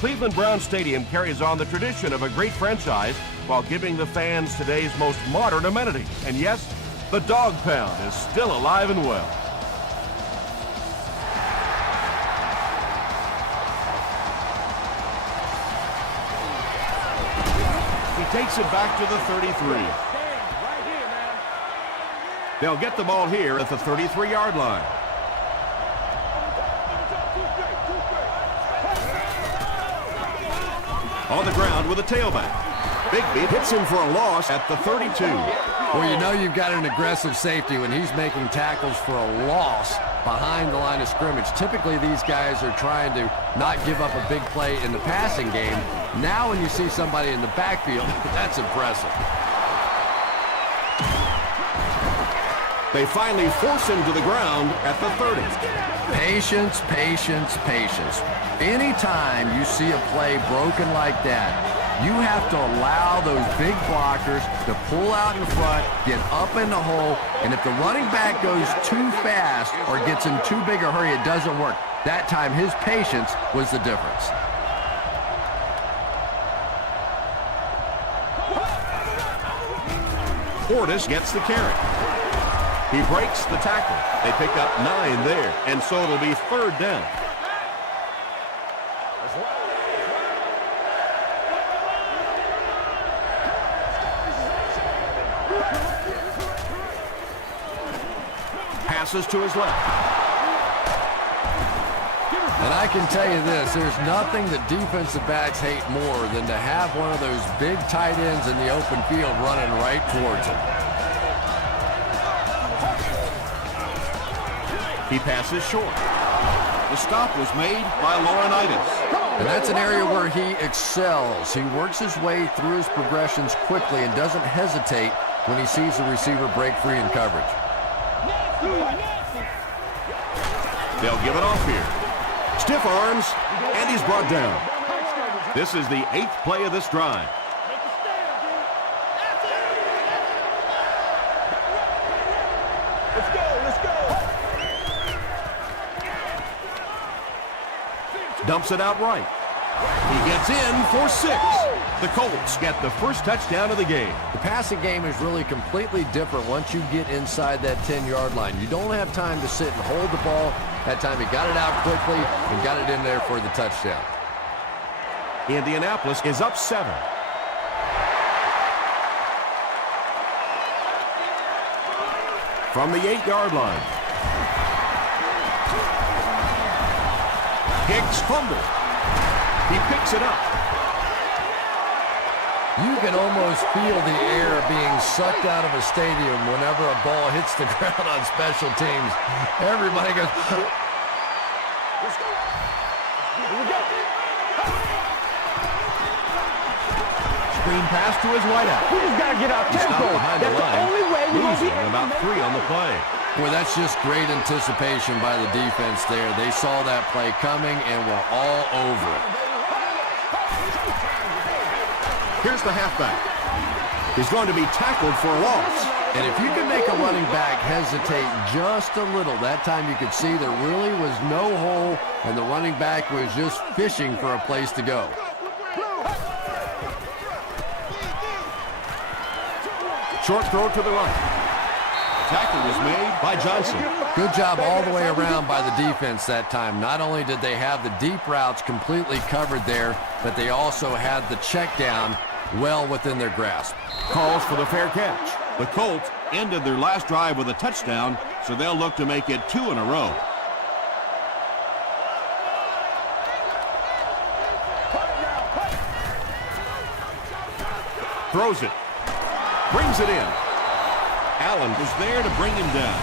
Cleveland Brown Stadium carries on the tradition of a great franchise while giving the fans today's most modern amenity. And yes, the dog pound is still alive and well. He takes it back to the 33. They'll get the ball here at the 33-yard line. On the ground with a tailback. Bigby hits him for a loss at the 32. Well, you know you've got an aggressive safety when he's making tackles for a loss behind the line of scrimmage. Typically, these guys are trying to not give up a big play in the passing game. Now when you see somebody in the backfield, that's impressive. They finally force him to the ground at the 30. Patience, patience, patience. Anytime you see a play broken like that, you have to allow those big blockers to pull out in front, get up in the hole, and if the running back goes too fast or gets in too big a hurry, it doesn't work. That time, his patience was the difference. Portis gets the carry. He breaks the tackle. They pick up 9 there, and so it'll be 3rd down. Passes to his left. And I can tell you this, there's nothing that defensive backs hate more than to have one of those big tight ends in the open field running right towards him. He passes short. The stop was made by Laurinaitis. And that's an area where he excels. He works his way through his progressions quickly and doesn't hesitate when he sees the receiver break free in coverage. They'll give it off here. Stiff arms, and he's brought down. This is the 8th play of this drive. Dumps it out right. He gets in for 6. The Colts get the first touchdown of the game. The passing game is really completely different once you get inside that 10-yard line. You don't have time to sit and hold the ball. That time he got it out quickly and got it in there for the touchdown. Indianapolis is up 7. From the 8-yard line. Hicks fumble. He picks it up. You can almost feel the air being sucked out of a stadium whenever a ball hits the ground on special teams. Everybody goes... Screen pass to his wideout. We just got to get out tempo. Behind the line. Only way we're going to Losing about 3 on the play. Boy, that's just great anticipation by the defense there. They saw that play coming and were all over it. Here's the halfback. He's going to be tackled for a loss. And if you can make a running back hesitate just a little, that time you could see there really was no hole and the running back was just fishing for a place to go. Short throw to the right. Tackle was made by Johnson. Good job all the way around by the defense that time. Not only did they have the deep routes completely covered there, but they also had the check down well within their grasp. Calls for the fair catch. The Colts ended their last drive with a touchdown, so they'll look to make it 2 in a row. Throws it. Brings it in. Allen was there to bring him down.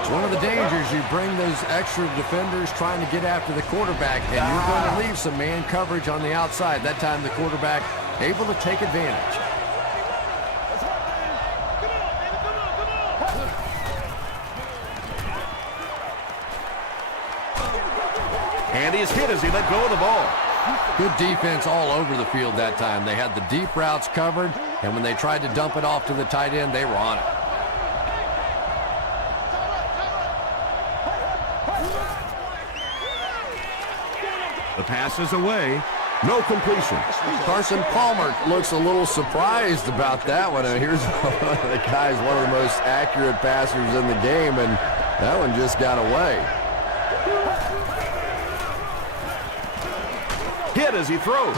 It's one of the dangers. You bring those extra defenders trying to get after the quarterback, and you're going to leave some man coverage on the outside. That time the quarterback able to take advantage. And he's hit as he let go of the ball. Good defense all over the field that time. They had the deep routes covered, and when they tried to dump it off to the tight end, they were on it. The pass is away. No completion. Carson Palmer looks a little surprised about that one. And here's the guy's one of the most accurate passers in the game, and that one just got away. Hit as he throws.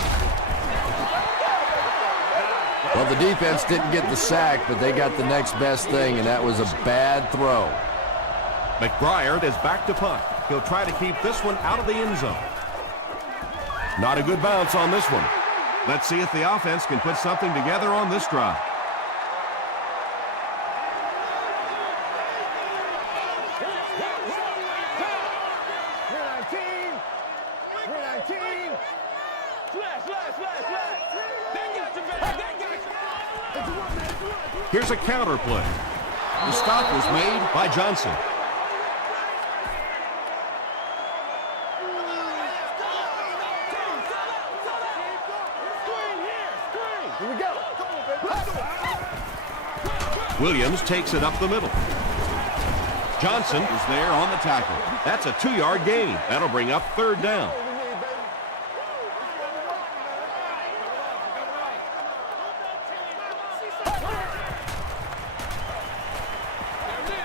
Well, the defense didn't get the sack, but they got the next best thing, and that was a bad throw. McBride is back to punt. He'll try to keep this one out of the end zone. Not a good bounce on this one. Let's see if the offense can put something together on this drive. Here's a counter play. The stop was made by Johnson. Williams takes it up the middle. Johnson is there on the tackle. That's a 2-yard gain. That'll bring up 3rd down.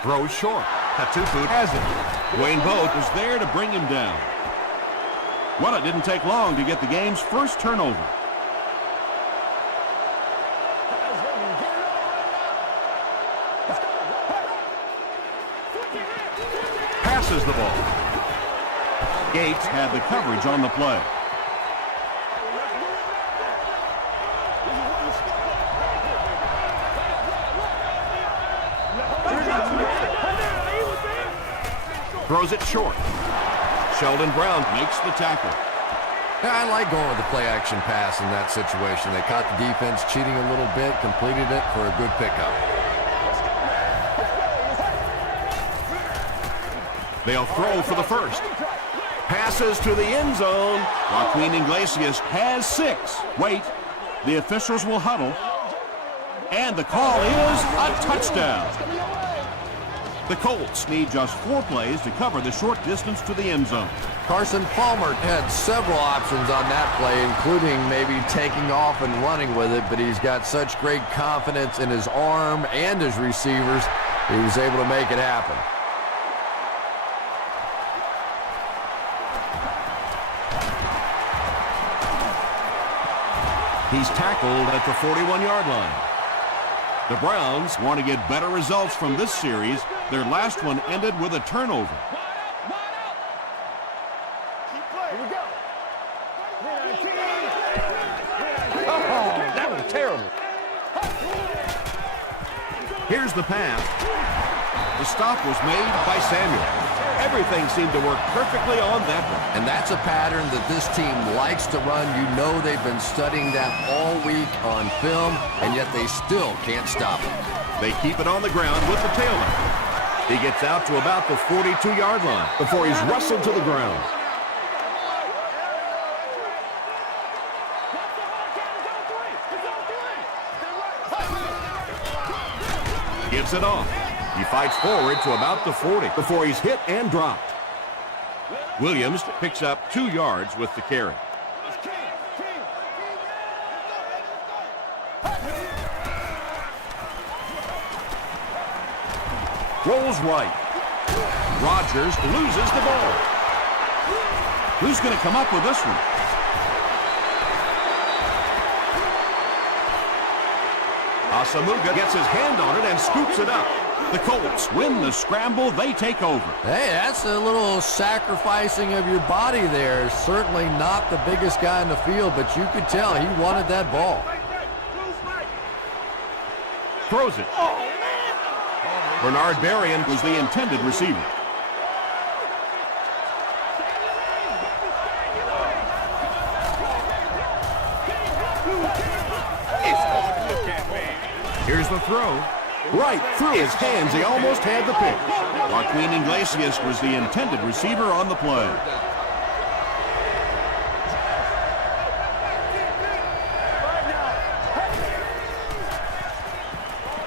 Throws short. Hatupu has it. Wayne Boat is there to bring him down. Well, it didn't take long to get the game's first turnover. Passes the ball. Gates had the coverage on the play. Throws it short. Sheldon Brown makes the tackle. I like going with the play-action pass in that situation. They caught the defense cheating a little bit, completed it for a good pickup. They'll throw for the first. Passes to the end zone. Joaquin Iglesias has 6. Wait, the officials will huddle. And the call is a touchdown. The Colts need just 4 plays to cover the short distance to the end zone. Carson Palmer had several options on that play, including maybe taking off and running with it, but he's got such great confidence in his arm and his receivers, he was able to make it happen. He's tackled at the 41-yard line. The Browns want to get better results from this series. Their last one ended with a turnover. Oh, that was terrible. Here's the pass. The stop was made by Samuel. Everything seemed to work perfectly on that one. And that's a pattern that this team likes to run. You know they've been studying that all week on film, and yet they still can't stop it. They keep it on the ground with the tailback. He gets out to about the 42-yard line before he's wrestled to the ground. Gives it off. He fights forward to about the 40 before he's hit and dropped. Williams picks up 2 yards with the carry. Rolls right. Rodgers loses the ball. Who's going to come up with this one? Asamuga gets his hand on it and scoops it up. The Colts win the scramble. They take over. Hey, that's a little sacrificing of your body there. Certainly not the biggest guy in the field, but you could tell he wanted that ball. Throws it. Bernard Berrien was the intended receiver. Here's the throw. Right through his hands. He almost had the pick. Joaquin Iglesias was the intended receiver on the play.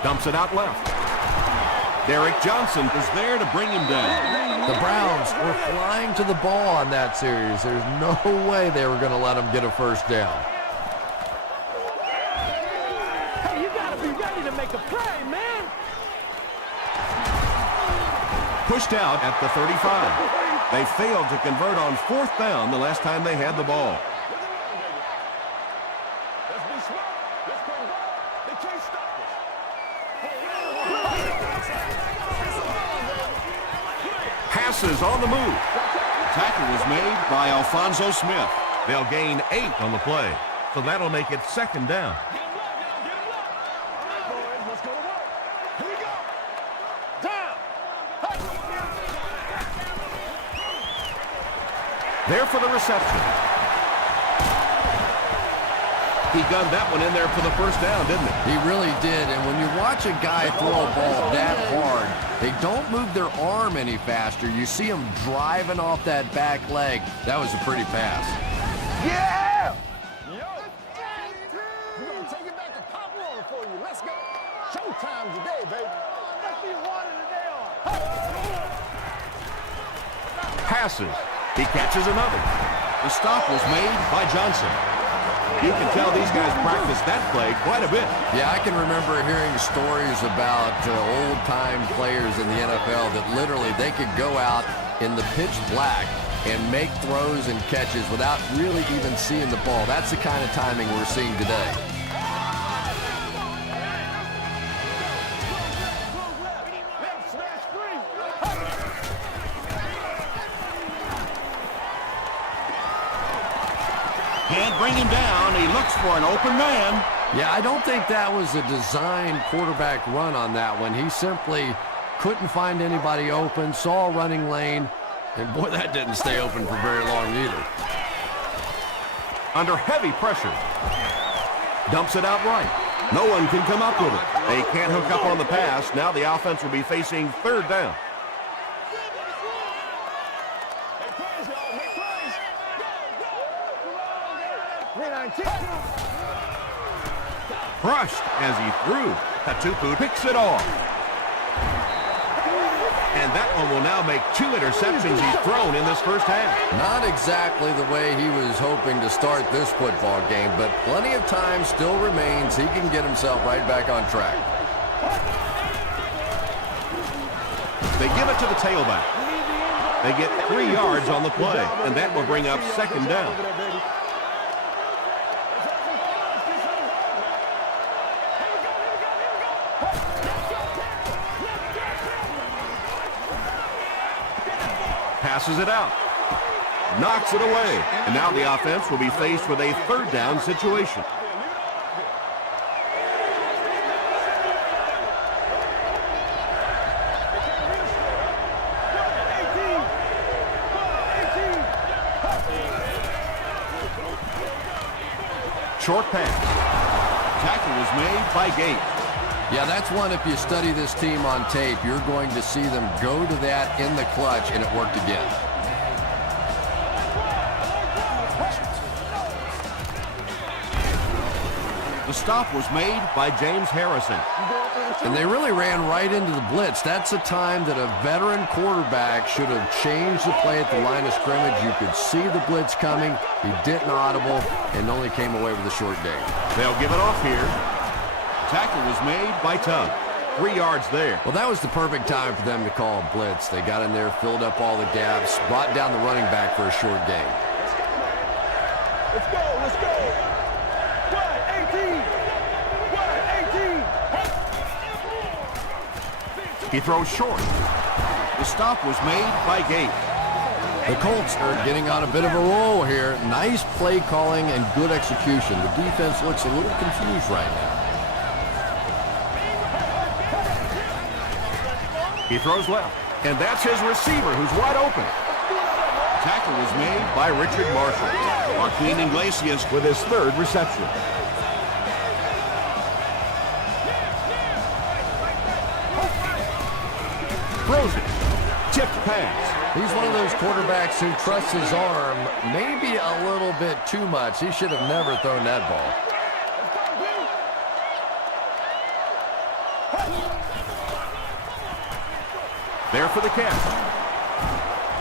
Dumps it out left. Derek Johnson is there to bring him down. The Browns were flying to the ball on that series. There's no way they were going to let them get a first down. Hey, you got to be ready to make a play, man. Pushed out at the 35. They failed to convert on 4th down the last time they had the ball. Let's be smart. Let's play ball. They can't stop us. Passes on the move. Tackle was made by Alfonso Smith. They'll gain 8 on the play, so that'll make it 2nd down. Let's go to work. Here we go. Down. There for the reception. He gunned that one in there for the first down, didn't he? He really did, and when you watch a guy throw a ball that hard, they don't move their arm any faster. You see him driving off that back leg. That was a pretty pass. Yeah! Yo! We're going to take it back to Pop Warner for you. Let's go. Showtime today, baby. Let's be water today on. Passes. He catches another. The stop was made by Johnson. You can tell these guys practice that play quite a bit. Yeah, I can remember hearing stories about old-time players in the NFL that literally they could go out in the pitch black and make throws and catches without really even seeing the ball. That's the kind of timing we're seeing today. Can't bring him down. He looks for an open man. Yeah, I don't think that was a designed quarterback run on that one. He simply couldn't find anybody open, saw a running lane, and boy, that didn't stay open for very long either. Under heavy pressure. Dumps it out right. No one can come up with it. They can't hook up on the pass. Now the offense will be facing 3rd down. Crushed as he threw. Katupu picks it off. And that one will now make 2 interceptions he's thrown in this first half. Not exactly the way he was hoping to start this football game, but plenty of time still remains. He can get himself right back on track. They give it to the tailback. They get 3 yards on the play, and that will bring up 2nd down. Passes it out. Knocks it away. And now the offense will be faced with a 3rd down situation. Short pass. Tackle was made by Gate. Yeah, that's one, if you study this team on tape, you're going to see them go to that in the clutch, and it worked again. The stop was made by James Harrison. And they really ran right into the blitz. That's a time that a veteran quarterback should have changed the play at the line of scrimmage. You could see the blitz coming. He didn't audible and only came away with a short gain. They'll give it off here. Tackle was made by Tug. 3 yards there. Well, that was the perfect time for them to call a blitz. They got in there, filled up all the gaps, brought down the running back for a short gain. Let's go, let's go. What, 18? What, 18? He throws short. The stop was made by Gate. The Colts are getting on a bit of a roll here. Nice play calling and good execution. The defense looks a little confused right now. He throws left, and that's his receiver who's wide open. Tackle was made by Richard Marshall. Joaquin Iglesias with his 3rd reception. Throws it. Tipped pass. He's one of those quarterbacks who trusts his arm maybe a little bit too much. He should have never thrown that ball. There for the catch.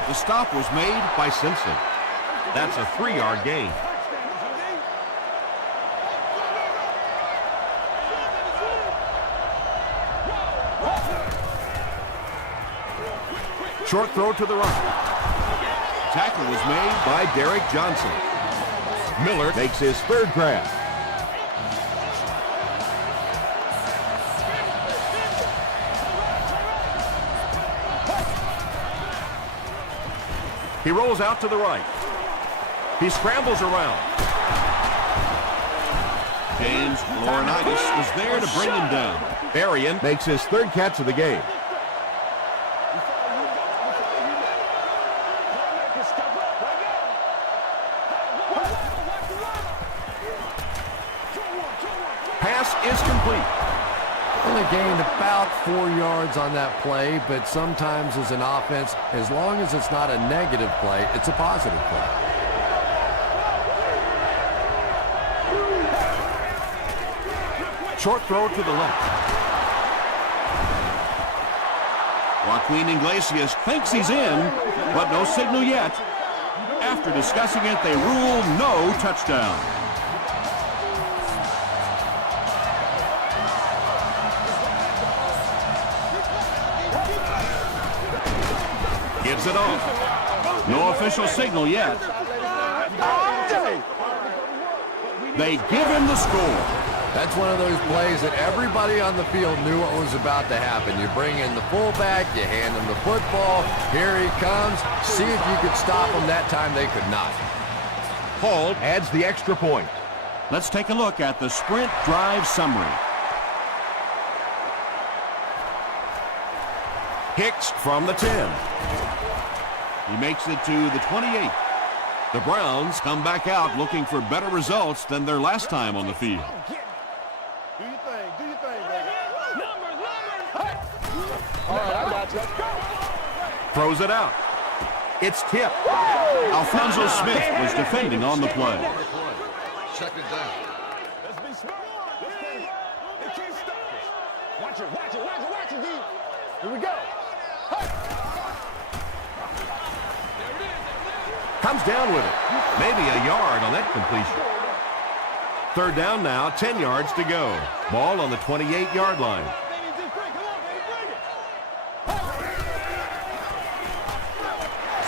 The stop was made by Simpson. That's a 3-yard gain. Short throw to the right. Tackle was made by Derek Johnson. Miller makes his third grab. He rolls out to the right. He scrambles around. James Laurinaitis was there to bring him down. Arian makes his third catch of the game. Pass is complete. Only gained about 4 yards on that play, but sometimes as an offense, as long as it's not a negative play, it's a positive play. Short throw to the left. Joaquin Iglesias thinks he's in, but no signal yet. After discussing it, they rule no touchdown. Gives it off. No official signal yet. They give him the score. That's one of those plays that everybody on the field knew what was about to happen. You bring in the fullback, you hand him the football, here he comes. See if you could stop him. That time they could not. Hall adds the extra point. Let's take a look at the sprint drive summary. Hicks from the 10. He makes it to the 28. The Browns come back out looking for better results than their last time on the field. Do your thing. Do your thing, baby. All right, I got you. Throws it out. It's tipped. Alfonso Smith was defending on the play. Second down. Let's be smart. They can't stop us. Watch it, watch it, watch it, watch it, D. Here we go. Comes down with it. Maybe a yard on that completion. Third down now, 10 yards to go. Ball on the 28-yard line.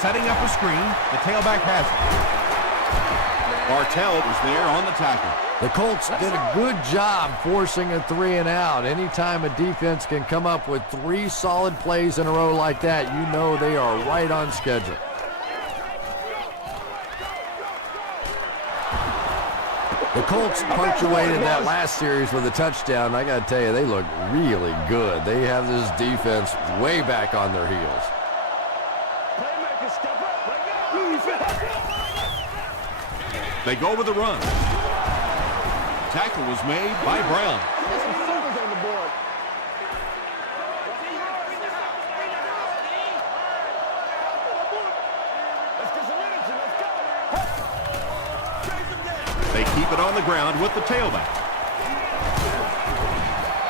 Setting up a screen, the tailback has it. Bartell was there on the tackle. The Colts did a good job forcing a 3-and-out. Anytime a defense can come up with 3 solid plays in a row like that, you know they are right on schedule. The Colts punctuated that last series with a touchdown. I got to tell you, they look really good. They have this defense way back on their heels. They go with a run. Tackle was made by Brown. They keep it on the ground with the tailback.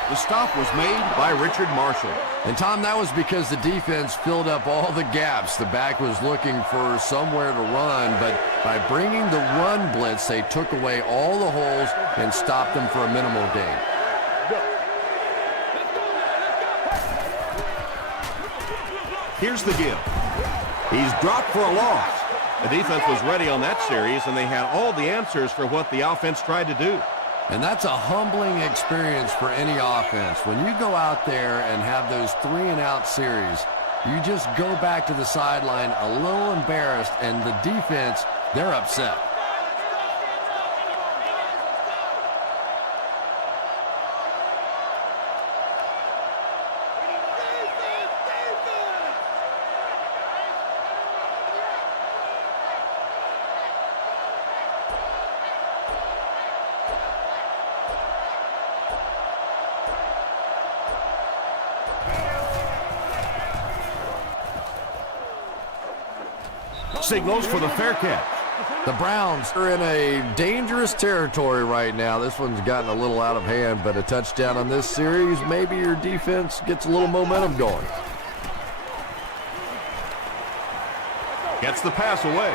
The stop was made by Richard Marshall. And, Tom, that was because the defense filled up all the gaps. The back was looking for somewhere to run, but by bringing the run blitz, they took away all the holes and stopped them for a minimal gain. Here's the give. He's dropped for a loss. The defense was ready on that series, and they had all the answers for what the offense tried to do. And that's a humbling experience for any offense. When you go out there and have those 3-and-out series, you just go back to the sideline a little embarrassed, and the defense, they're upset. Signals for the fair catch. The Browns are in a dangerous territory right now. This one's gotten a little out of hand, but a touchdown on this series, maybe your defense gets a little momentum going. Gets the pass away.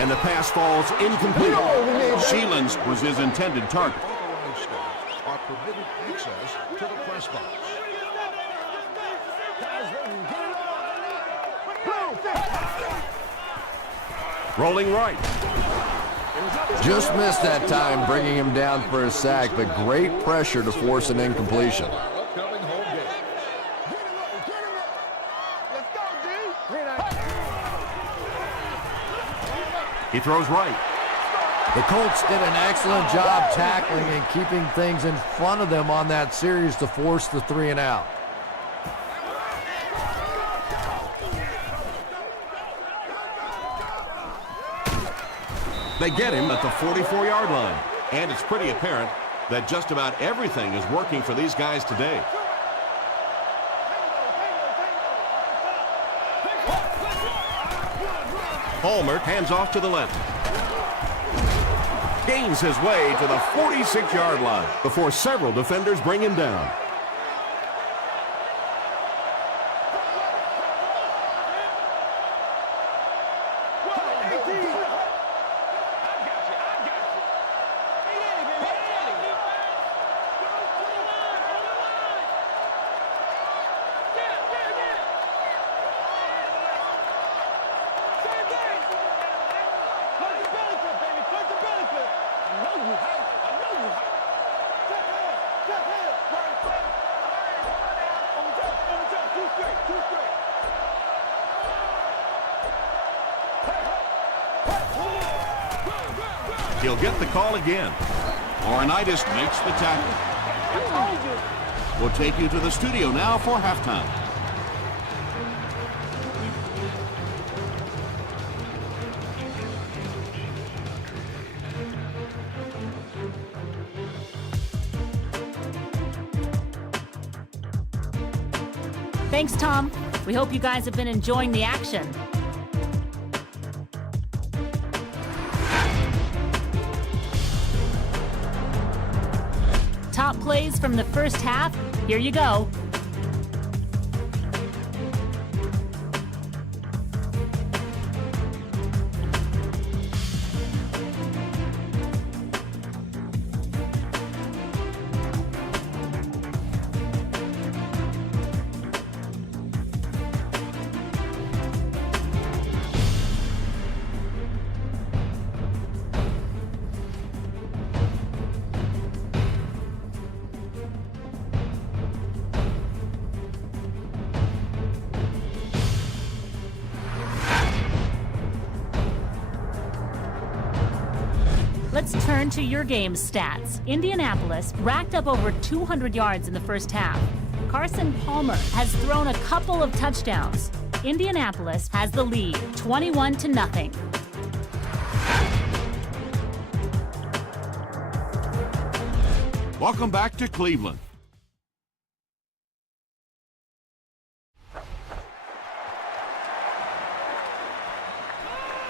And the pass falls incomplete. Sheelan's was his intended target. Are permitted access to the press box. Rolling right. Just missed that time, bringing him down for a sack, but great pressure to force an incompletion. Upcoming home game. He throws right. The Colts did an excellent job tackling and keeping things in front of them on that series to force the 3 and out. They get him at the 44-yard line. And it's pretty apparent that just about everything is working for these guys today. Palmer hands off to the left. Gains his way to the 46-yard line before several defenders bring him down. He'll get the call again. Laurinaitis makes the tackle. We'll take you to the studio now for halftime. Thanks, Tom. We hope you guys have been enjoying the action. Top plays from the first half. Here you go. Let's turn to your game's stats. Indianapolis racked up over 200 yards in the first half. Carson Palmer has thrown a couple of touchdowns. Indianapolis has the lead, 21-0. Welcome back to Cleveland.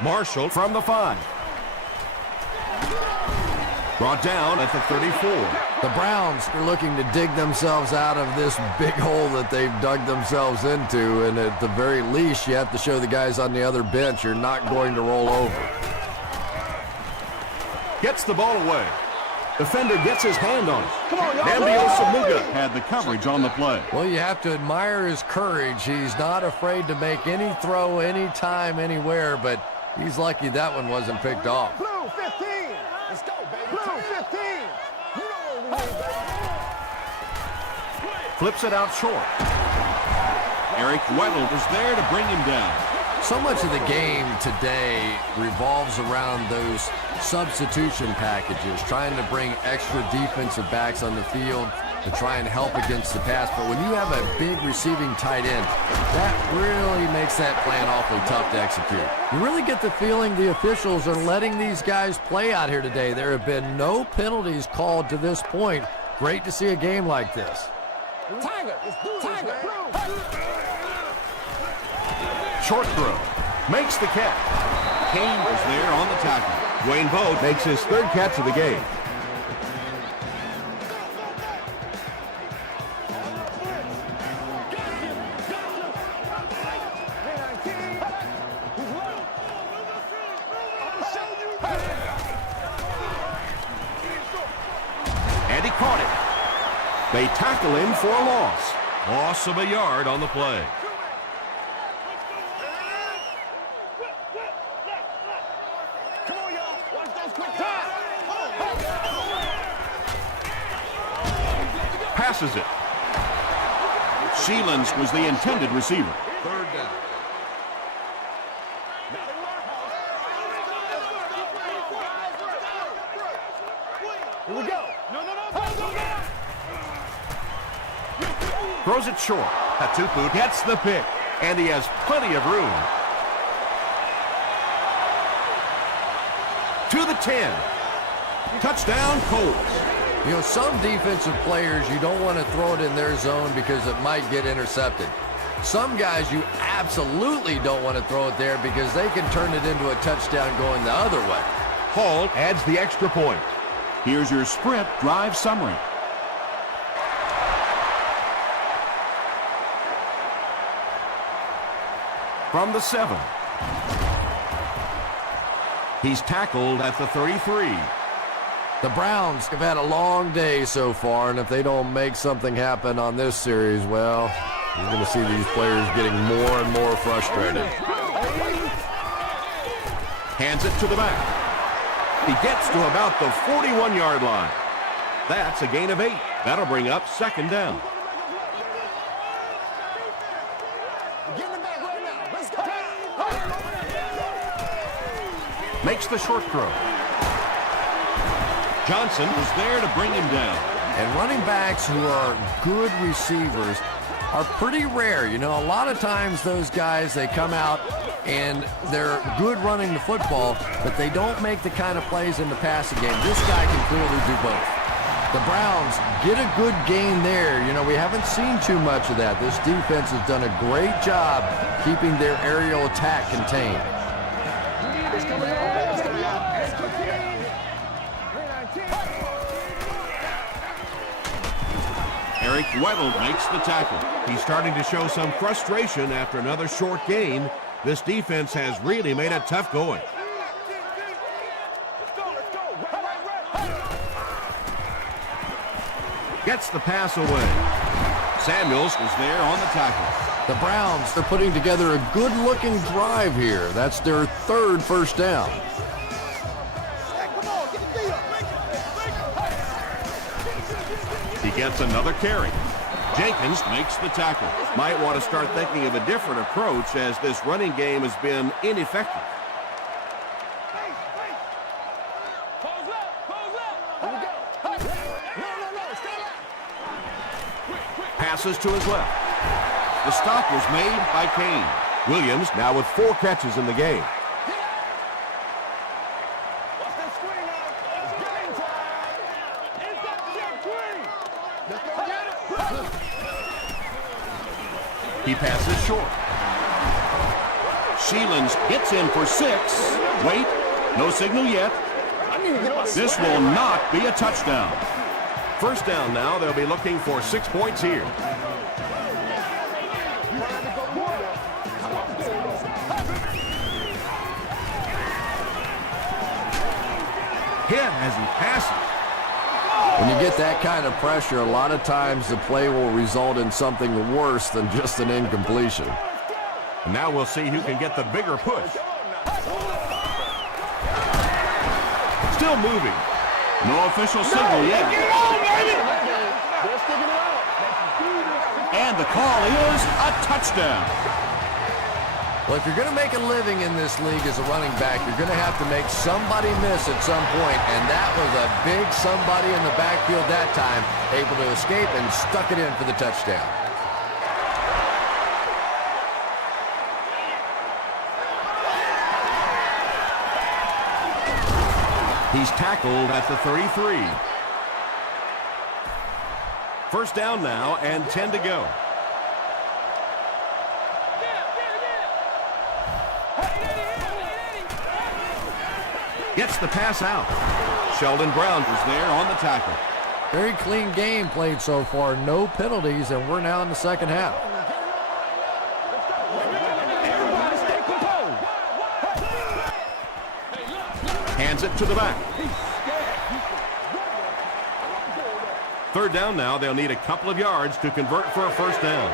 Marshall from the 5. Brought down at the 34. The Browns are looking to dig themselves out of this big hole that they've dug themselves into, and at the very least, you have to show the guys on the other bench you're not going to roll over. Gets the ball away. Defender gets his hand on it. Nambi Osamuga had the coverage on the play. Well, you have to admire his courage. He's not afraid to make any throw, anytime, anywhere, but he's lucky that one wasn't picked off. Blue 15. Let's go, baby. Blue 15. You know what we need, baby. Flips it out short. Eric Weddle was there to bring him down. So much of the game today revolves around those substitution packages, trying to bring extra defensive backs on the field to try and help against the pass. But when you have a big receiving tight end, that really makes that plan awfully tough to execute. You really get the feeling the officials are letting these guys play out here today. There have been no penalties called to this point. Great to see a game like this. Tiger. Tiger. Short throw. Makes the catch. Kane was there on the tackle. Wayne Bowe makes his third catch of the game. They tackle him for a loss. Loss of a yard on the play. Come on, y'all. Watch those quick Passes it. Sheelan's was the intended receiver. Third down. Here we go. Throws it short. Hatupu gets the pick, and he has plenty of room. To the 10. Touchdown, Colts. You know, some defensive players, you don't want to throw it in their zone because it might get intercepted. Some guys, you absolutely don't want to throw it there because they can turn it into a touchdown going the other way. Hall adds the extra point. Here's your sprint drive summary. From the 7. He's tackled at the 33. The Browns have had a long day so far, and if they don't make something happen on this series, well, you're going to see these players getting more and more frustrated. Hands it to the back. He gets to about the 41-yard line. That's a gain of 8. That'll bring up second down. Makes the short throw. Johnson was there to bring him down. And running backs who are good receivers are pretty rare. You know, a lot of times those guys, they come out and they're good running the football, but they don't make the kind of plays in the passing game. This guy can clearly do both. The Browns get a good gain there. You know, we haven't seen too much of that. This defense has done a great job keeping their aerial attack contained. Eric Weddle makes the tackle. He's starting to show some frustration after another short gain. This defense has really made it tough going. Gets the pass away. Samuels was there on the tackle. The Browns, they're putting together a good-looking drive here. That's their third first down. He gets another carry. Jenkins makes the tackle. Might want to start thinking of a different approach as this running game has been ineffective. Passes to his left. The stop was made by Kane. Williams now with 4 catches in the game. He passes short. Sheelan's gets in for 6. Wait, no signal yet. This will not be a touchdown. First down now, they'll be looking for 6 points here. Hit as he passes. When you get that kind of pressure, a lot of times the play will result in something worse than just an incompletion. And now we'll see who can get the bigger push. Still moving. No official signal yet. And the call is a touchdown. Well, if you're going to make a living in this league as a running back, you're going to have to make somebody miss at some point, and that was a big somebody in the backfield that time, able to escape and stuck it in for the touchdown. He's tackled at the 33. First down now and 10 to go. Gets the pass out. Sheldon Brown was there on the tackle. Very clean game played so far. No penalties, and we're now in the second half. Hands it to the back. Third down now. They'll need a couple of yards to convert for a first down.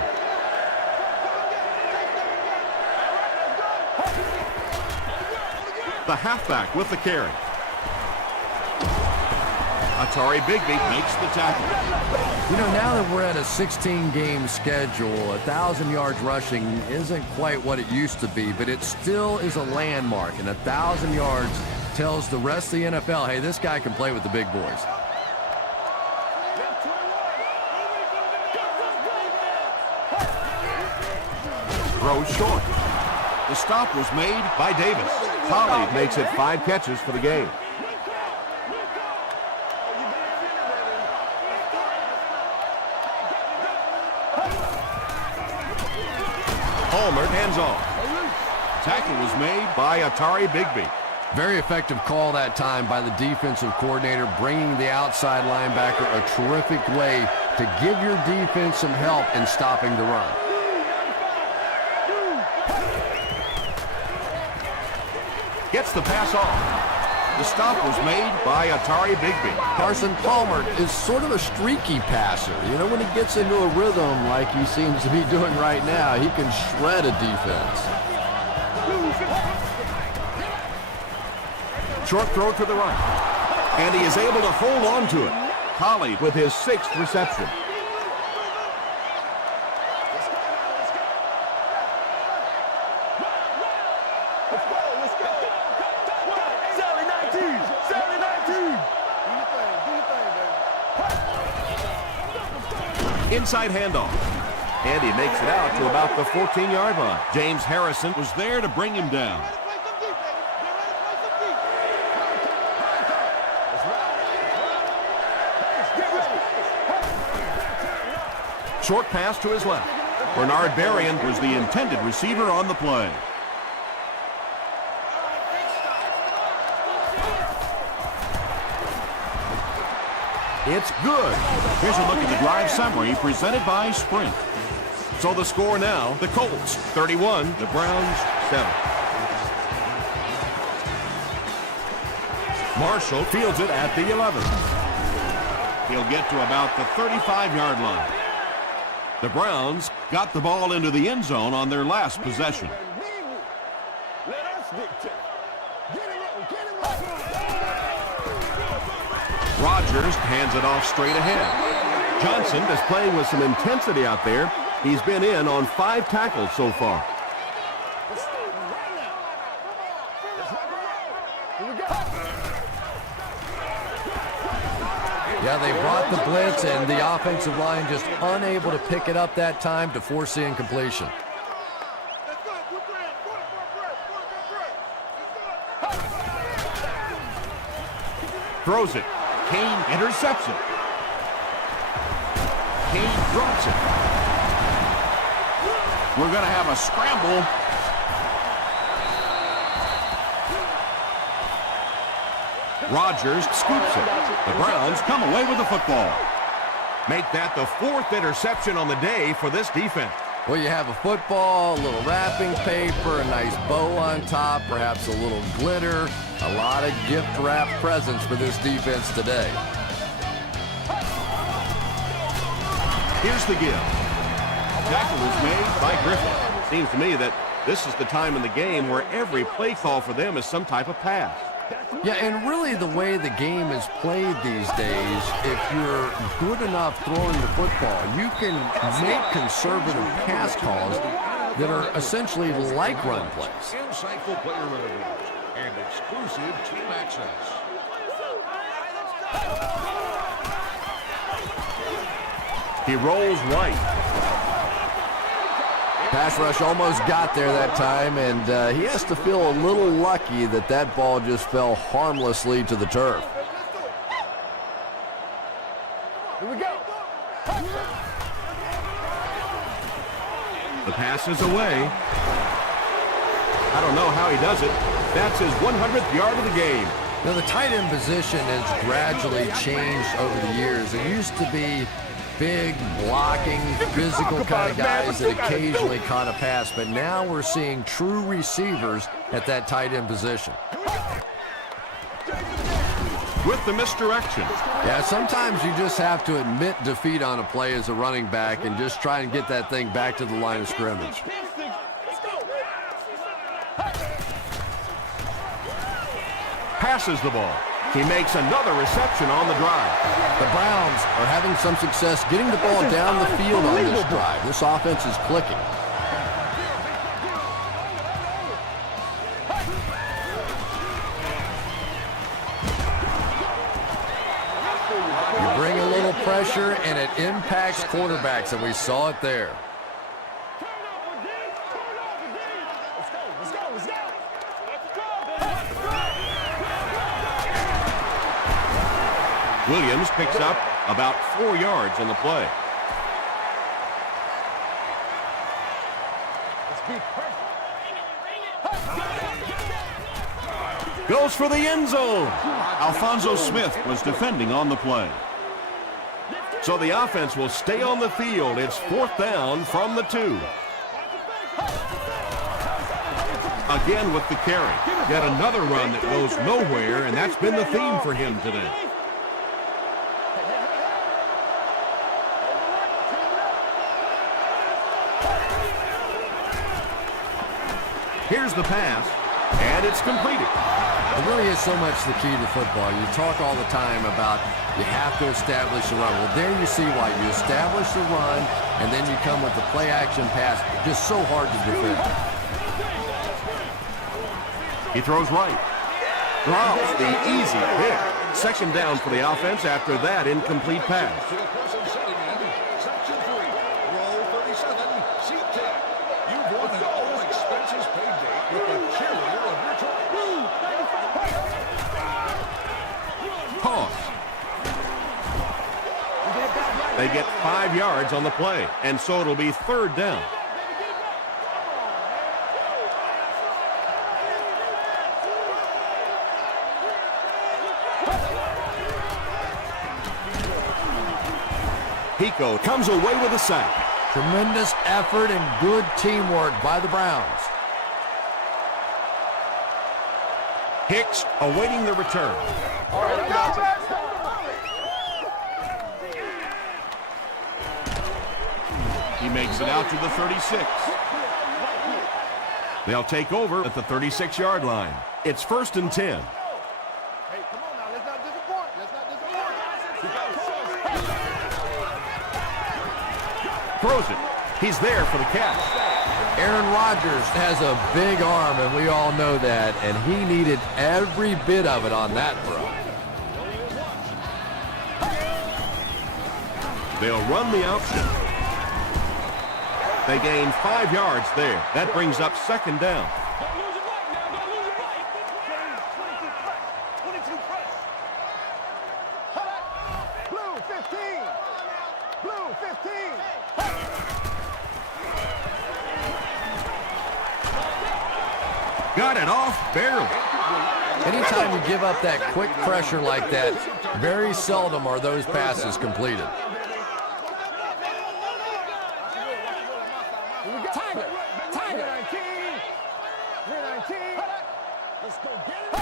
The halfback with the carry. Atari Bigby makes the tackle. You know, now that we're at a 16-game schedule, 1,000 yards rushing isn't quite what it used to be, but it still is a landmark, and 1,000 yards tells the rest of the NFL, hey, this guy can play with the big boys. Throws short. The stop was made by Davis. Holly makes it 5 catches for the game. Palmer hands off. Tackle was made by Atari Bigby. Very effective call that time by the defensive coordinator, bringing the outside linebacker, a terrific way to give your defense some help in stopping the run. Gets the pass off. The stop was made by Atari Bigby. Carson Palmer is sort of a streaky passer. You know, when he gets into a rhythm like he seems to be doing right now, he can shred a defense. Short throw to the right. And he is able to hold on to it. Holly with his 6th reception. Inside handoff. And he makes it out to about the 14-yard line. James Harrison was there to bring him down. Short pass to his left. Bernard Berrien was the intended receiver on the play. It's good. Here's a look at the drive summary presented by Sprint. So the score now, the Colts 31, the Browns 7. Marshall fields it at the 11. He'll get to about the 35-yard line. The Browns got the ball into the end zone on their last possession. Rodgers hands it off straight ahead. Johnson is playing with some intensity out there. He's been in on 5 tackles so far. Yeah, they brought the blitz, and the offensive line just unable to pick it up that time to force the incompletion. Throws it. Kane intercepts it. Kane drops it. We're going to have a scramble. Rodgers scoops it. The Browns come away with the football. Make that the 4th interception on the day for this defense. Well, you have a football, a little wrapping paper, a nice bow on top, perhaps a little glitter, a lot of gift-wrapped presents for this defense today. Here's the give. Tackle is made by Griffin. Seems to me that this is the time in the game where every play call for them is some type of pass. Yeah, and really the way the game is played these days, if you're good enough throwing the football, you can make conservative pass calls that are essentially like run plays. Insightful player interviews and exclusive team access. He rolls right. Pass rush almost got there that time, and he has to feel a little lucky that that ball just fell harmlessly to the turf. Here we go. The pass is away. I don't know how he does it. That's his 100th yard of the game. Now, the tight end position has gradually changed over the years. It used to be big, blocking, physical kind of guys that occasionally caught a pass, but now we're seeing true receivers at that tight end position. with the misdirection. Yeah, sometimes you just have to admit defeat on a play as a running back and just try and get that thing back to the line of scrimmage. Passes the ball. He makes another reception on the drive. The Browns are having some success getting the ball down the field on this drive. This offense is clicking. You bring a little pressure, and it impacts quarterbacks, and we saw it there. Williams picks up about 4 yards on the play. Goes for the end zone. Alfonso Smith was defending on the play. So the offense will stay on the field. It's 4th down from the 2. Again with the carry. Yet another run that goes nowhere, and that's been the theme for him today. Here's the pass, and it's completed. It really is so much the key to football. You talk all the time about you have to establish a run. Well, there you see why. You establish the run, and then you come with the play-action pass. Just so hard to defend. He throws right. Drops the easy pick. 2nd down for the offense after that incomplete pass. They get 5 yards on the play, and so it'll be 3rd down. Pico comes away with a sack. Tremendous effort and good teamwork by the Browns. Hicks awaiting the return. He makes it out to the 36. They'll take over at the 36-yard line. It's 1st and 10. Hey, come on now. Let's not disappoint. Throws it. He's there for the catch. Aaron Rodgers has a big arm, and we all know that, and he needed every bit of it on that throw. They'll run the option. They gain 5 yards there. That brings up 2nd down. Blue 15. Blue 15. Got it off barely. Anytime you give up that quick pressure like that, very seldom are those passes completed. Tiger 19. Let's go get it.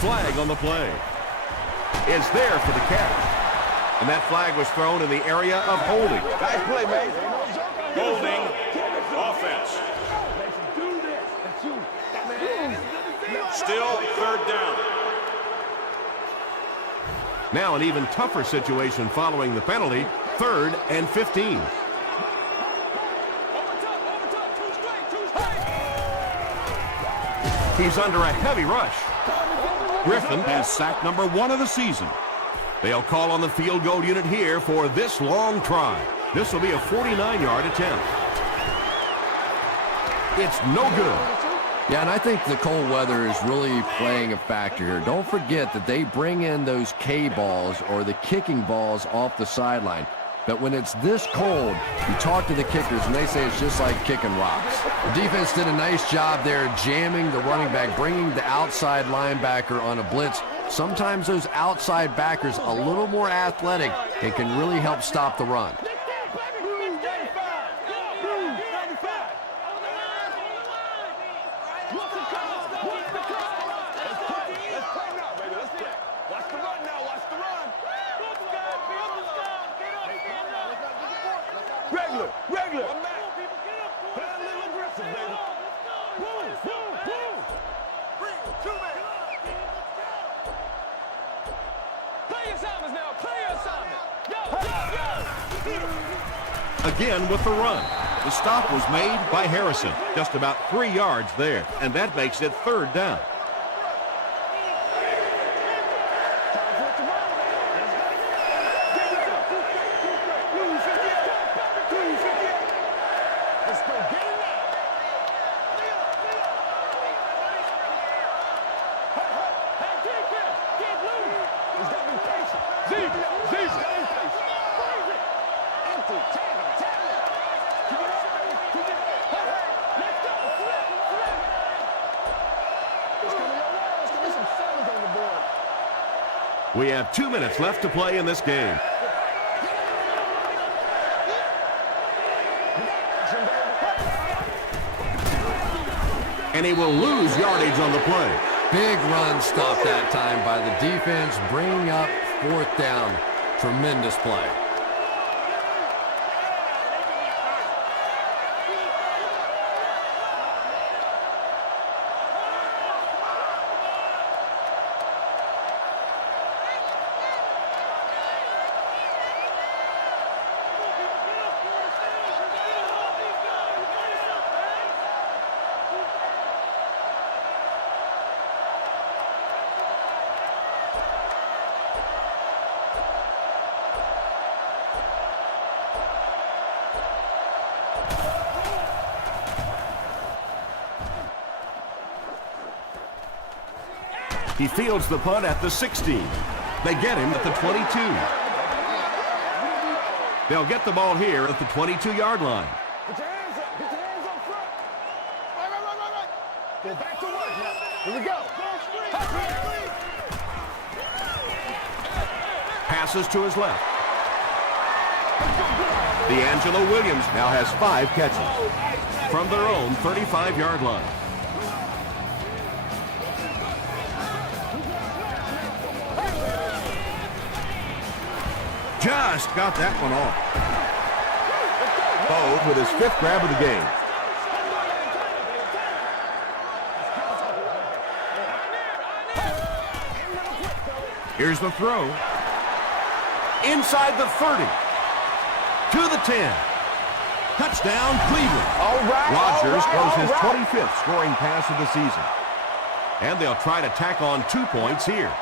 Flag on the play. Is there for the catch. And that flag was thrown in the area of holding. Nice play, man. Holding offense. Still 3rd down. Now an even tougher situation following the penalty. 3rd and 15. He's under a heavy rush. Griffin has sack number 1 of the season. They'll call on the field goal unit here for this long try. This will be a 49-yard attempt. It's no good. Yeah, and I think the cold weather is really playing a factor here. Don't forget that they bring in those K-balls or the kicking balls off the sideline. But when it's this cold, you talk to the kickers, and they say it's just like kicking rocks. The defense did a nice job there jamming the running back, bringing the outside linebacker on a blitz. Sometimes those outside backers a little more athletic and can really help stop the run. assignments now. Play assignment. Yo. Again with the run. The stop was made by Harrison. Just about 3 yards there. And that makes it 3rd down. Let's go. Get him now. Hey, defense. Get loose. He's got to be patient. Zeke. Stay patient. Freeze it. Empty. Tag him. Keep it up, baby. Keep it up. Let's go. Flip. It's going to be all right. There's going to be some sevens on the board. We have 2 minutes left to play in this game. And he will lose yardage on the play. Big run stop that time by the defense, bringing up 4th down. Tremendous play. He fields the punt at the 16. They get him at the 22. They'll get the ball here at the 22-yard line. Put your hands up. Get your hands up front. Right. Get back to work now. Here we go. Passes to his left. D'Angelo Williams now has 5 catches from their own 35-yard line. Just got that one off. Bode with his 5th grab of the game. Here's the throw. Inside the 30. To the 10. Touchdown, Cleveland. Rodgers throws his 25th scoring pass of the season. And they'll try to tack on 2 points here.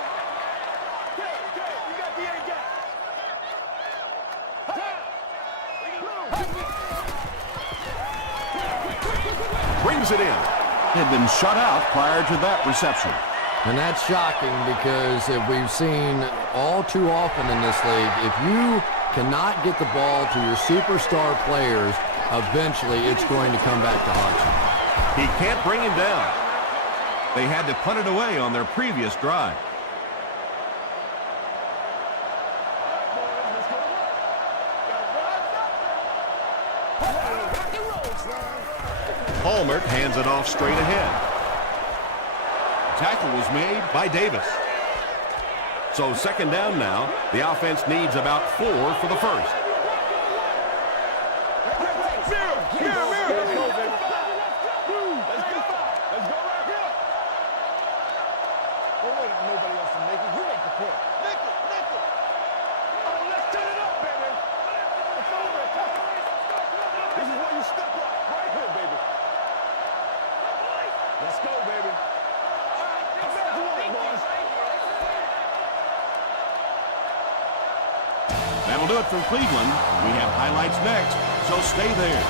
Brings it in. Had been shut out prior to that reception. And that's shocking because if we've seen all too often in this league, if you cannot get the ball to your superstar players, eventually it's going to come back to haunt you. He can't bring him down. They had to punt it away on their previous drive. Palmer hands it off straight ahead. Tackle was made by Davis. So 2nd down now. The offense needs about 4 for the first. Let's go, baby. That'll do it from Cleveland. We have highlights next, so stay there.